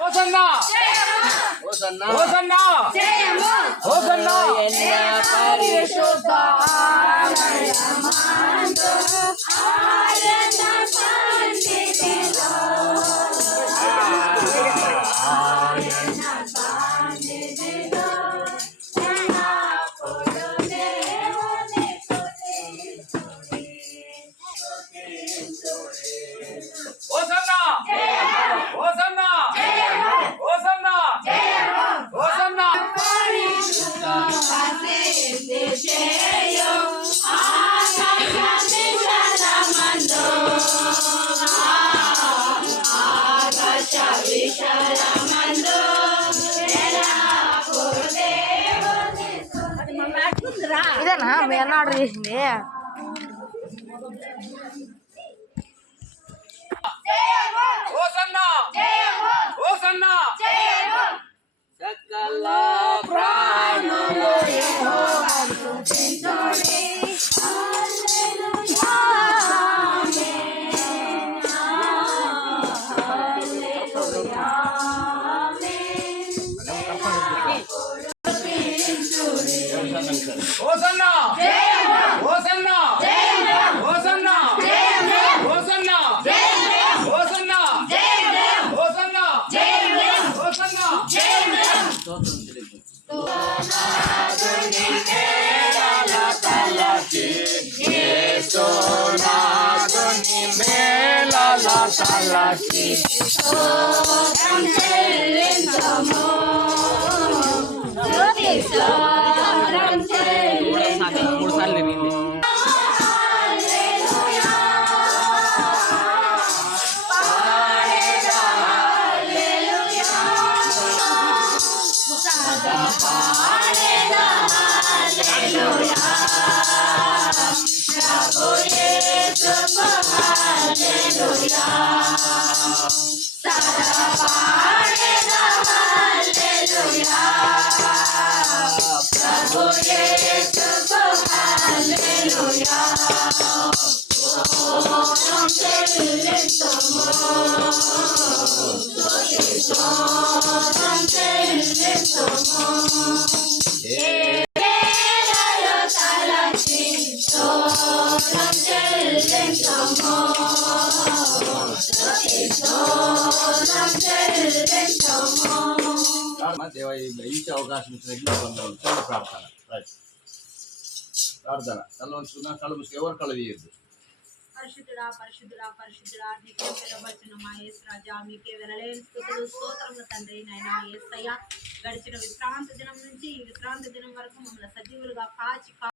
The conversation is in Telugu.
హోసన్నా హోసన్నా హోసన్నా జయము హోసన్నా పరిశుద్ధ ఆలయమందు ఆయన సన్నిధిలో ఆయన సన్నిధిలో ఎల్లప్పుడూ దేవుని స్తుతించుడి. హోసన్నా హోసన్నా హోసన్నా హోసన్నా పరిశుద్ధ ప్రసిద్ధి చేయు ఆకాశ విశాలమందు ఆకాశ విశాలమందు ఎల్లప్పుడూ దేవుని స్తుతించుడి. ఇదేనా మీ అన్న ఆర్డర్ చేసింది? హోసన్నా హోసన్నా సకల ప్రాణులు యెహోవాను స్తుతించుడి. హల్లెలూయా ఆమేన్. హల్లెలూయా ఆమేన్. స్తుతించుడి. హోసన్నా జయము హోసన్నా జయము హోసన్నా జయము హోసన్నా జయము హోసన్నా జయము హోసన్నా జయము హోసన్నా జయము స్తోత్రం చెల్లించు. యేసునాథుని మేళల తలచి స్తోత్రం చెల్లించుము. స్తుతి స్తోత్రం చెల్లించుము. 3 సార్లు విని హల్లెలూయా పాడేదా హల్లెలూయా సదా పాడేదా హల్లెలూయా ప్రభు యేసుకు హల్లెలూయా సదా పాడేదా హల్లెలూయా ప్రభు యేసుకు హల్లెలూయా స్తోత్రం చెల్లించుము. స్తుతి స్తోత్రం చెల్లించుము. ఏలయో తలచి స్తోత్రం చెల్లించుము. స్తుతి స్తోత్రం చెల్లించుము. దేవ ఇచ్చే అవకాశం ఇచ్చిన ప్రార్థన ప్రార్థన కళ్ళు ఉంచుకున్నా కళ్ళు మూసుకు ఎవరు కళ్ళు తీయద్దు. పరిశుద్ధుడా పరిశుద్ధుడా పరిశుద్ధుడా నీకే పిలవచ్చిన మా యేసు రాజా మీకే వెలలేని స్తుతులు స్తోత్రములు తండ్రి నాయనా యేసయ్య గడిచిన విశ్రాంతి దినం నుంచి ఈ విశ్రాంతి దినం వరకు మమ్మల్ని సజీవులుగా కాచి